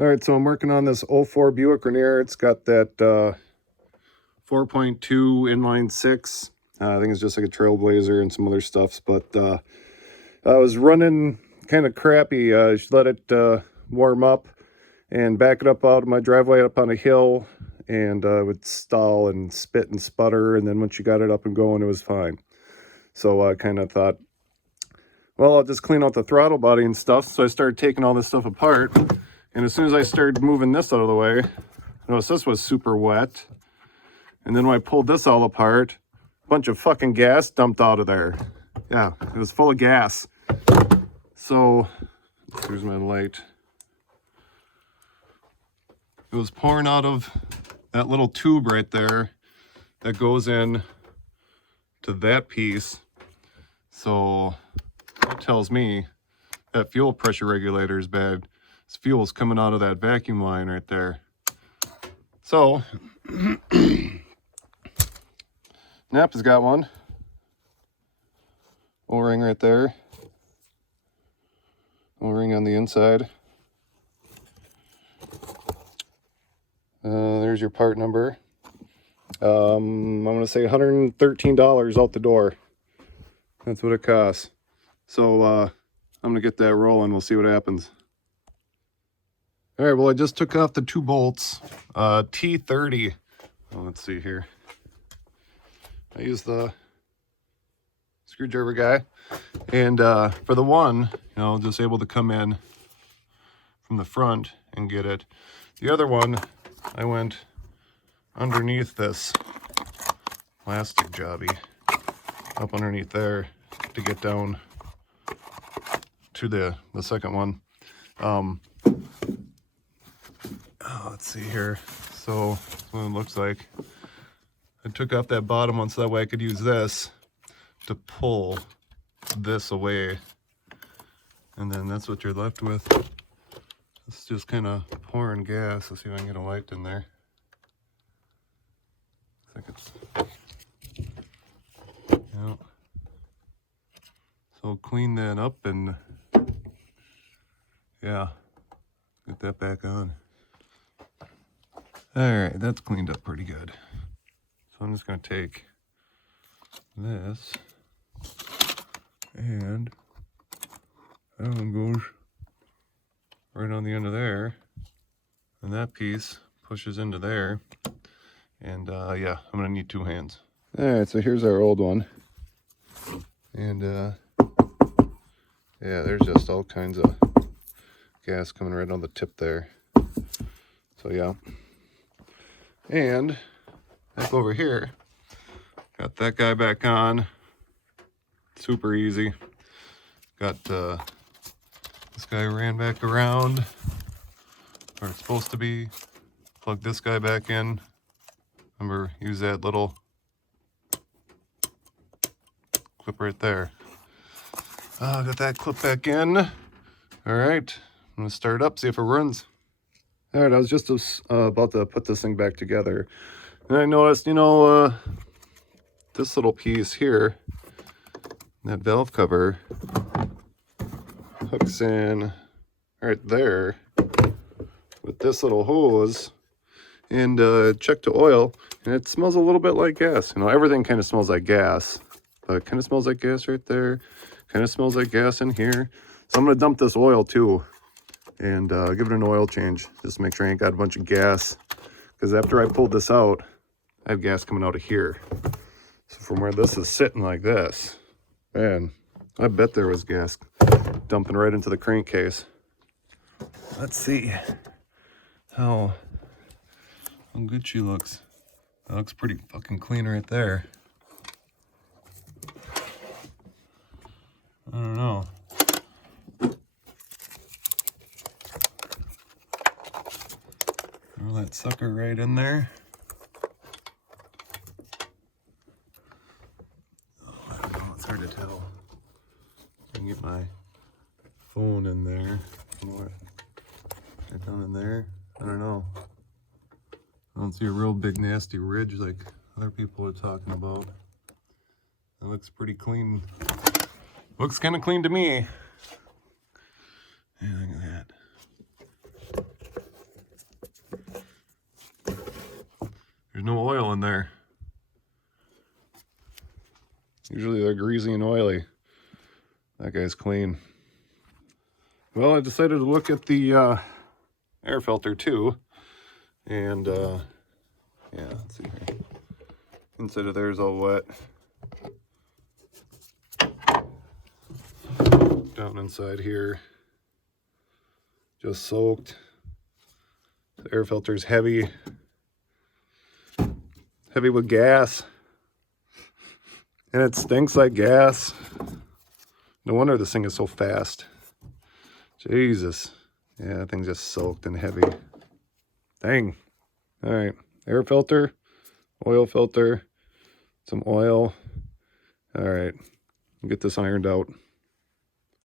All right, so I'm working on this 04 Buick Rainier. It's got that 4.2 inline six. I think it's just like a Trailblazer and some other stuffs, but I was running kind of crappy. I should let it warm up and back it up out of my driveway up on a hill, and it would stall and spit and sputter, and then once you got it up and going, it was fine. So I kind of thought, well, I'll just clean out the throttle body and stuff. So I started taking all this stuff apart. And as soon as I started moving this out of the way, notice this was super wet. And then when I pulled this all apart, a bunch of fucking gas dumped out of there. Yeah, it was full of gas. So, here's my light. It was pouring out of that little tube right there that goes in to that piece. So, that tells me that fuel pressure regulator is bad. This fuel's coming out of that vacuum line right there. So, Napa's got one. O-ring right there. O-ring on the inside. There's your part number. I'm going to say $113 out the door. That's what it costs. So, I'm going to get that rolling. We'll see what happens. All right, well, I just took off the 2 bolts, T30. Oh, let's see here. I used the screwdriver guy, and for the one, just able to come in from the front and get it. The other one, I went underneath this plastic jobby, up underneath there to get down to the second one. Let's see here. So that's what it looks like. I took off that bottom one so that way I could use this to pull this away. And then that's what you're left with. It's just kind of pouring gas. Let's see if I can get a light in there. I think it's... Yeah. So clean that up and... Yeah. Get that back on. Alright, that's cleaned up pretty good. So I'm just going to take this, and that one goes right on the end of there, and that piece pushes into there, and yeah, I'm going to need 2 hands. Alright, so here's our old one, and yeah, there's just all kinds of gas coming right on the tip there. So yeah. And back over here, got that guy back on. Super easy. Got this guy ran back around where it's supposed to be. Plug this guy back in. Remember, use that little clip right there. Got that clip back in. All right, I'm gonna start it up, see if it runs. All right, I was just about to put this thing back together, and I noticed, this little piece here, that valve cover, hooks in right there with this little hose, and check the oil, and it smells a little bit like gas. Everything kind of smells like gas, but it kind of smells like gas right there, kind of smells like gas in here. So I'm going to dump this oil too, and give it an oil change, just to make sure I ain't got a bunch of gas, because after I pulled this out, I have gas coming out of here. So from where this is sitting like this, man, I bet there was gas dumping right into the crankcase. Let's see how good she looks. That looks pretty fucking clean right there. I don't know. Throw that sucker right in there. Oh, I don't know, it's hard to tell. I can get my phone in there. More right down in there. I don't know. I don't see a real big nasty ridge like other people are talking about. It looks pretty clean. Looks kind of clean to me. Yeah, look at that. There's no oil in there. Usually they're greasy and oily. That guy's clean. Well, I decided to look at the air filter too. And yeah, let's see here. Inside of there is all wet. Down inside here, just soaked. The air filter is heavy with gas, and it stinks like gas. No wonder this thing is so fast. Jesus. Yeah, that thing's just soaked and heavy. Dang. All right, air filter, oil filter, some oil. All right, get this ironed out.